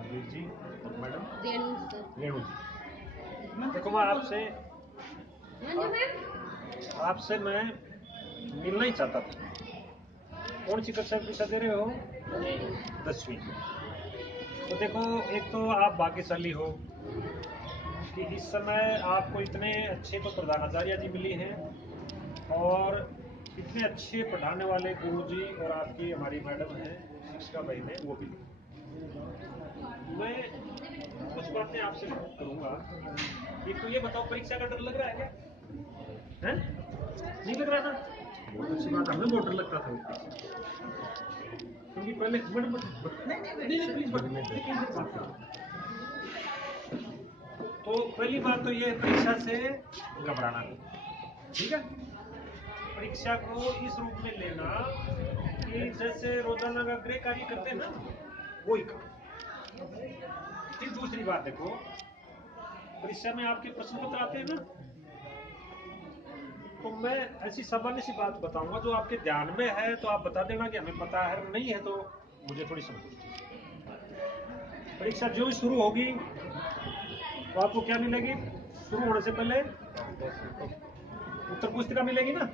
राजवीर जी और मैडम रेणु जी। देखो मैं आपसे मैं मिलना ही चाहता था। कौन सी कक्षा परीक्षा दे रहे हो? 10वीं। तो देखो, एक तो आप भाग्यशाली हो कि इस समय आपको इतने अच्छे तो प्रधानाचार्य जी मिली हैं और इतने अच्छे पढ़ाने वाले गुरुजी और आपकी हमारी मैडम हैं, शिक्षिका बहन है, वो भी। मैं कुछ बातें आपसे करूंगा। एक तो ये बताओ, परीक्षा का डर लग रहा है क्या? है? नहीं लग रहा ना? बहुत अच्छी बात। हमें बहुत डर लगता था, क्योंकि पहले नहीं प्लीज बात करो। तो पहली बात तो ये, परीक्षा से घबराना नहीं, ठीक है? परीक्षा को इस रूप में लेना कि जैसे रोजाना का गृह कार्य करते हैं ना, वही काम। फिर दूसरी बात देखो, परीक्षा में आपके प्रश्न पत्र आते हैं ना, तो मैं ऐसी सामान्य सी बात बताऊंगा जो आपके ध्यान में है तो आप बता देना कि हमें पता है, नहीं है तो मुझे थोड़ी समझ। परीक्षा जो शुरू होगी तो आपको क्या मिलेगी? शुरू होने से पहले उत्तर पुस्तिका मिलेगी ना,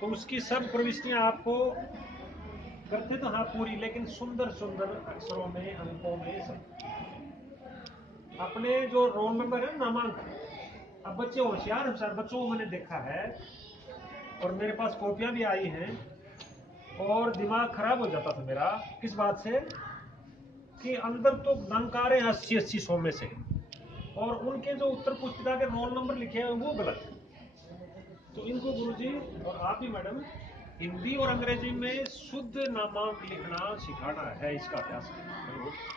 तो उसकी सब प्रविष्टियां आपको करते तो हाँ पूरी, लेकिन सुंदर सुंदर अक्षरों में, अंकों में सब। अपने जो रोल नंबर है, नामांक, अब बच्चे होशियार बच्चों को मैंने देखा है और मेरे पास कॉपियां भी आई हैं, और दिमाग खराब हो जाता था मेरा। किस बात से? कि अंदर तो अंक आ रहे हैं 80-80-100 में से, और उनके जो उत्तर पुस्तिका के रोल नंबर लिखे हैं वो गलत। तो इनको गुरुजी और आप भी मैडम हिंदी और अंग्रेजी में शुद्ध नामांक लिखना सिखाना है, इसका अभ्यास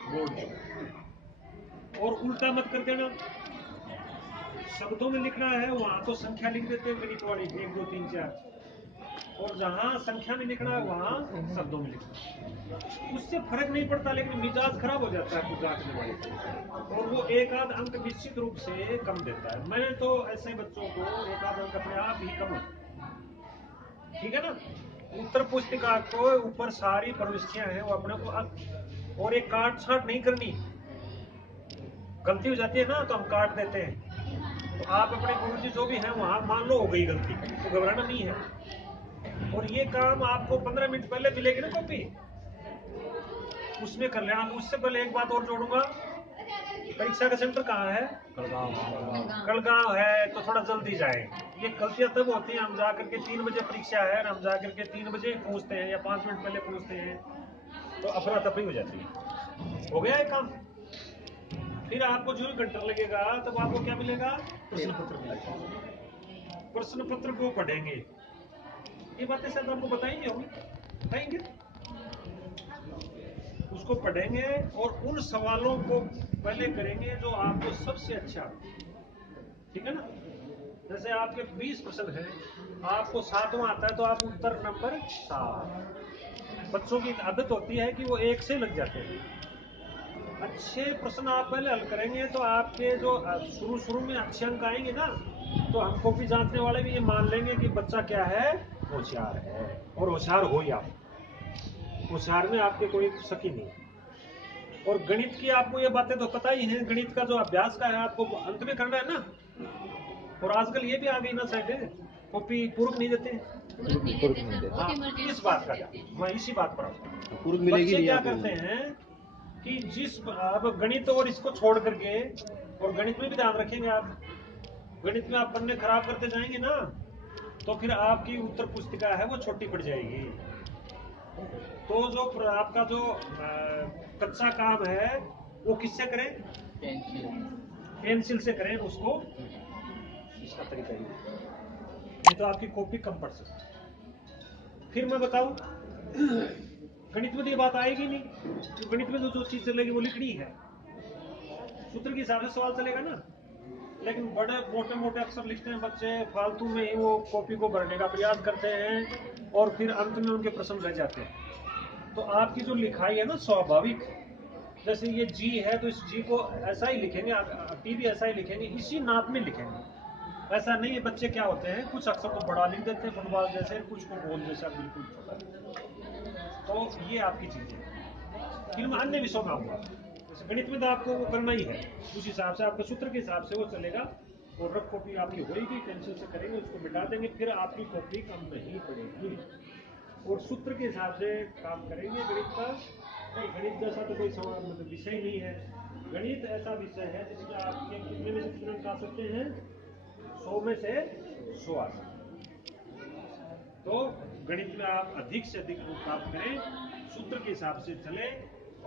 बोर्ड जो। और उल्टा मत कर देना, शब्दों में लिखना है वहां तो संख्या लिख देते हैं गणित वाली 1 2 3 4, और जहां संख्या में लिखना है वहां शब्दों में लिखना। उससे फर्क नहीं पड़ता, लेकिन मिजाज खराब हो जाता है कुछ आंकने वाले, और वो एक आध अंक निश्चित रूप से कम देता है। मैंने तो ऐसे बच्चों को एक आध अंक अपने आप ही कम होता, ठीक है ना? उत्तर पुस्तिका को ऊपर सारी प्रविष्टियां हैं, वो अपने को, और एक काट छाट नहीं करनी। गलती हो जाती है ना तो हम काट देते हैं, तो आप अपने गुरुजी जो भी हैं वहां मान लो हो गई गलती, तो घबराना नहीं है। और ये काम आपको 15 मिनट पहले मिलेगी ना कॉपी, उसमें कर लेना। उससे पहले एक बात और जोड़ूंगा, परीक्षा का सेंटर कहाँ है? कलगांव है, तो थोड़ा जल्दी जाए। ये गलतियां तब होती हैं, हम जाकर के 3 बजे परीक्षा है, हम जाकर के 3 बजे पूछते हैं या 5 मिनट पहले पूछते हैं, तो अफरा तफरी हो जाती है। हो गया एक काम। फिर आपको जो घंटा लगेगा तब आपको क्या मिलेगा? प्रश्न पत्र मिलेगा। प्रश्न पत्र को पढ़ेंगे, ये बातें शायद आपको बताएंगे, होंगी बताएंगे, उसको पढ़ेंगे और उन सवालों को पहले करेंगे जो आपको सबसे अच्छा, ठीक है ना? जैसे आपके 20 प्रश्न हैं, आपको 7वां आता है तो आप उत्तर नंबर 7। बच्चों की आदत होती है कि वो 1 से लग जाते हैं। अच्छे प्रश्न आप पहले हल करेंगे तो आपके जो शुरू में अच्छे अंक आएंगे ना, तो हम कॉपी जांचने वाले भी ये मान लेंगे कि बच्चा क्या है, होशियार है। और होशियार हो ही आप, होशियार में आपके कोई शक ही नहीं। और गणित की आपको ये बातें तो पता ही है, गणित का जो अभ्यास का है आपको अंत में करना है ना। और आजकल ये भी आ गई ना साइड, कॉपी पूर्व नहीं देते हैं। हाँ, इस बात का मैं इसी बात पर आऊँ। बच्चे क्या करते हैं कि जिस अब गणित और इसको छोड़ करके, और गणित में भी ध्यान रखेंगे आप, गणित में आप पन्ने खराब करते जाएंगे ना तो फिर आपकी उत्तर पुस्तिका है वो छोटी पड़ जाएगी। तो जो आपका जो कच्चा काम है वो किससे करें? पेंसिल से करें उसको, इसका तरीका ही, नहीं तो आपकी कॉपी कम पड़ सकती। फिर मैं बताऊं, गणित में तो ये बात आएगी नहीं, तो गणित में जो चीज चलेगी वो लिखनी है, सूत्र के हिसाब से सवाल चलेगा ना। लेकिन बड़े मोटे मोटे अक्षर लिखते हैं बच्चे, फालतू में ही वो कॉपी को भरने का प्रयास करते हैं और फिर अंत में उनके प्रश्न रह जाते हैं। तो आपकी जो लिखाई है ना स्वाभाविक, जैसे ये जी है तो इस जी को ऐसा ही लिखेंगे, टी भी ऐसा ही लिखेंगे, इसी नाप में लिखेंगे। ऐसा नहीं है, बच्चे क्या होते हैं कुछ अक्षर को बड़ा लिख देते हैं फुटबॉल जैसे, कुछ को गोल जैसा बिल्कुल छोटा। तो ये आपकी चीज है। फिर मैं अन्य विषयों में आऊंगा, जैसे गणित में तो आपको वो करना ही है, उस हिसाब से आपके सूत्र के हिसाब से वो चलेगा। और रफ कॉपी आपकी होगी, पेंसिल से करेंगे, उसको मिटा देंगे, फिर आपकी कॉपी कम नहीं पड़ेगी। और सूत्र के हिसाब से काम करेंगे गणित का। और गणित जैसा तो कोई सवाल मतलब विषय नहीं है। गणित ऐसा विषय है जिसमें आपके कितने में से कितने अंक आ सकते हैं, 100 में से 100 आ सकते हैं। तो गणित में आप अधिक से अधिक अंक प्राप्त करें, सूत्र के हिसाब से चले,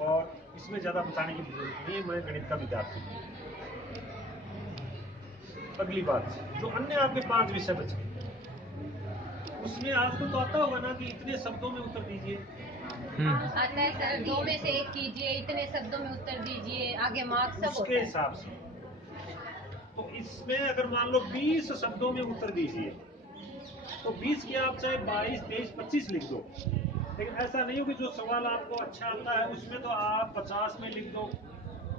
और इसमें ज्यादा बताने की जरूरत नहीं है, मैं गणित का विद्यार्थी हूँ। अगली बात, जो अन्य आपके 5 विषय बचे, उसमें आपको तो आता होगा ना कि इतने शब्दों में उत्तर दीजिए। आता है सर, 2 में से 1 कीजिए, इतने शब्दों में उत्तर दीजिए, आगे मार्क्स सब उसके हिसाब से। तो इसमें अगर मान लो 20 शब्दों में उत्तर दीजिए, तो 20 की आप चाहे 22, 23, 25 लिख दो, लेकिन ऐसा नहीं हो कि जो सवाल आपको अच्छा आता है उसमें तो आप 50 में लिख दो,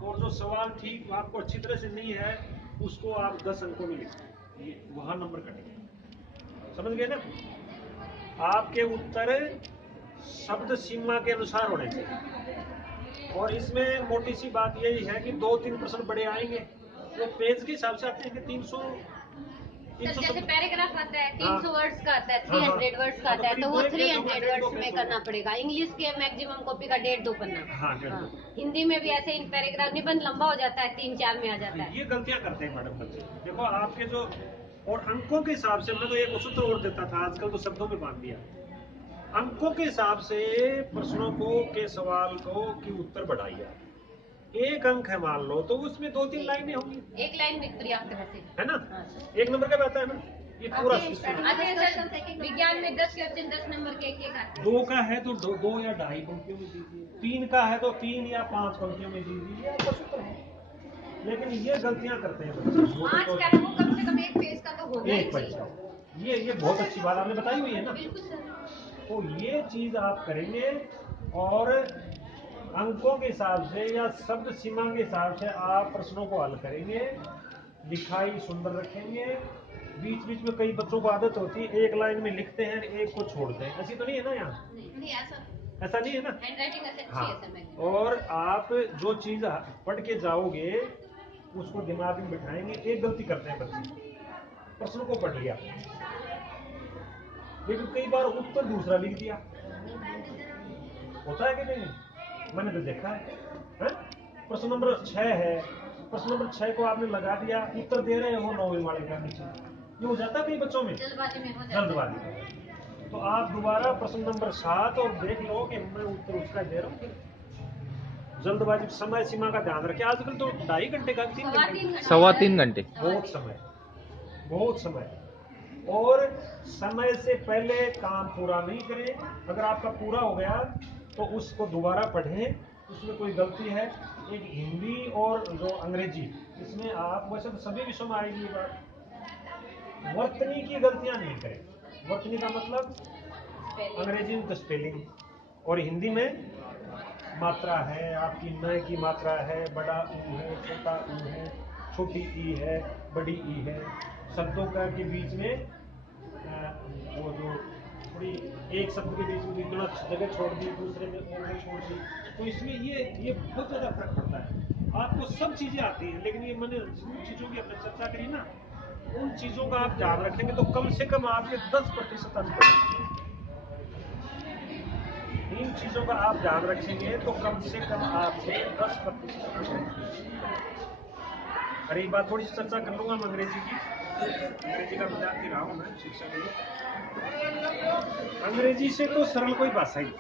और जो सवाल ठीक आपको अच्छी तरह से नहीं है उसको आप 10 अंकों में लिख दो, वहां नंबर कटेंगे। समझ गए ना? आपके उत्तर शब्द सीमा के अनुसार होने चाहिए। और इसमें मोटी सी बात यही है कि 2-3 प्रश्न बड़े आएंगे, वो पेज के हिसाब से आते हैं कि 300 जैसे पैराग्राफ आता है 300 वर्ड्स का आता है, हाँ, 300 वर्ड्स का आता है, तो वो 300 वर्ड्स में करना पेज पड़ेगा। इंग्लिश के मैक्सिमम कॉपी का 1.5-2 पन्ना। हाँ, 1.5-2। हिंदी में भी ऐसे इन पैराग्राफ निबंध लंबा हो जाता है, 3-4 में आ जाता है। ये गलतियां करते हैं मैडम बच्चे। देखो आपके जो, और अंकों के हिसाब से मैं तो एक सूत्र और देता था, आजकल तो शब्दों में बांध दिया। अंकों के हिसाब से प्रश्नों को के सवाल को की उत्तर बढ़ाइए। 1 अंक है मान लो, तो उसमें 2-3 लाइनें होंगी, 1 लाइन भी पर्याप्त है ना? 1 नंबर का आता है ना, ये पूरा विज्ञान में 10 क्वेश्चन 10 नंबर के एक आते हैं। 2 का है तो 2 या 2.5 पंक्तियों में दीजिए, 3 का है तो 3 या 5 पंक्तियों में दीजिए, ये आपका सूत्र है। लेकिन ये गलतियां करते हैं बच्चे। 5 का है वो कम से कम 1 पेज का तो होना ही चाहिए। ये बहुत अच्छी बात आपने बताई हुई है ना। बिल्कुल सर। तो ये चीज आप करेंगे, और अंकों के हिसाब से या शब्द सीमा के हिसाब से आप प्रश्नों को हल करेंगे, लिखाई सुंदर रखेंगे। बीच बीच में कई बच्चों को आदत होती है 1 लाइन में लिखते हैं, 1 को छोड़ते हैं, ऐसी तो नहीं है ना यहाँ? नहीं ऐसा नहीं है ना? हैंडराइटिंग अच्छी हाँ। है सर। और आप जो चीज पढ़ के जाओगे उसको दिमाग में बिठाएंगे। एक गलती करते हैं बच्चे, प्रश्न को पढ़ लिया लेकिन कई बार उत्तर दूसरा लिख दिया, होता है कि नहीं? मैंने तो देखा है। प्रश्न नंबर 6 है, प्रश्न नंबर 6 को आपने लगा दिया, उत्तर दे रहे हो 9वीं वाले का नीचे, ये हो जाता है कई बच्चों में, जल्दबाजी में। तो आप दोबारा प्रश्न नंबर 7 और देख लो कि मैं उत्तर उसका दे रहा हूँ। जल्दबाजी, समय सीमा का ध्यान रखें। आजकल तो 2.5 घंटे का, 3 घंटे, 3.25 घंटे, बहुत समय। और समय से पहले काम पूरा नहीं करें। अगर आपका पूरा हो गया तो उसको दोबारा पढ़ें, उसमें कोई गलती है। एक हिंदी और जो अंग्रेजी, इसमें आप वैसे तो सभी विषयों में आएगी बात, वर्तनी की गलतियां नहीं करें। वर्तनी का मतलब अंग्रेजी में तो स्पेलिंग, और हिंदी में मात्रा है, आपकी न की मात्रा है, बड़ा ऊ है, छोटा ऊ है, छोटी ई है, बड़ी ई है। शब्दों का के बीच में वो जो थोड़ी एक शब्द के बीच में इतना जगह छोड़ दी, दूसरे में और छोड़ दी, तो इसमें ये बहुत ज्यादा फर्क पड़ता है। आपको सब चीजें आती हैं, लेकिन ये मैंने जिन चीजों की अपने चर्चा करी ना, उन चीजों का आप ध्यान रखेंगे तो कम से कम आपके 10% अंक। इन चीजों का आप ध्यान रखेंगे तो कम से कम आपके 10%। अरे एक बात थोड़ी सी चर्चा कर लूंगा मैं अंग्रेजी की। अंग्रेजी का विद्यार्थी रहा हूं मैं, शिक्षक हूँ। अंग्रेजी से तो सरल कोई भाषा ही।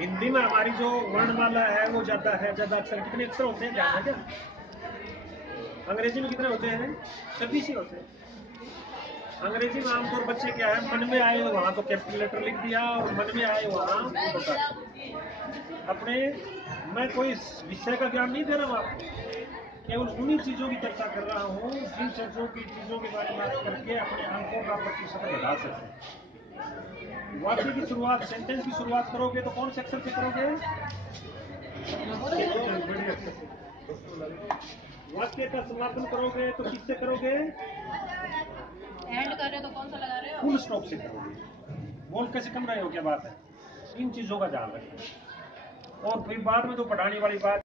हिंदी में हमारी जो वर्णमाला है वो ज्यादा है, ज्यादा अक्षर, कितने अक्षर होते हैं ध्यान है क्या? अंग्रेजी में कितने होते हैं? 26 ही होते हैं। अंग्रेजी में आमतौर बच्चे क्या है, मन में आए वहां तो कैपिटल लेटर लिख दिया, और मन में आए वहां अपने। मैं कोई विषय का ज्ञान नहीं दे रहा हूँ आपको, केवल उन्हीं चीजों की चर्चा कर रहा हूँ जिन चीजों के बारे में बात करके अपने अंकों का प्रतिशत बढ़ा सकते हैं। वाक्य की शुरुआत, सेंटेंस की शुरुआत करोगे तो कौन से अक्षर से करोगे? वाक्य का समापन करोगे तो किससे करोगे? एंड कर रहे हो तो कौन सा लगा रहे हो? फुल स्टॉप से करोगे। बोल कैसे कम रहे हो, क्या बात है? इन चीजों का ध्यान रखें। और फिर बाद में तो पढ़ाने वाली बात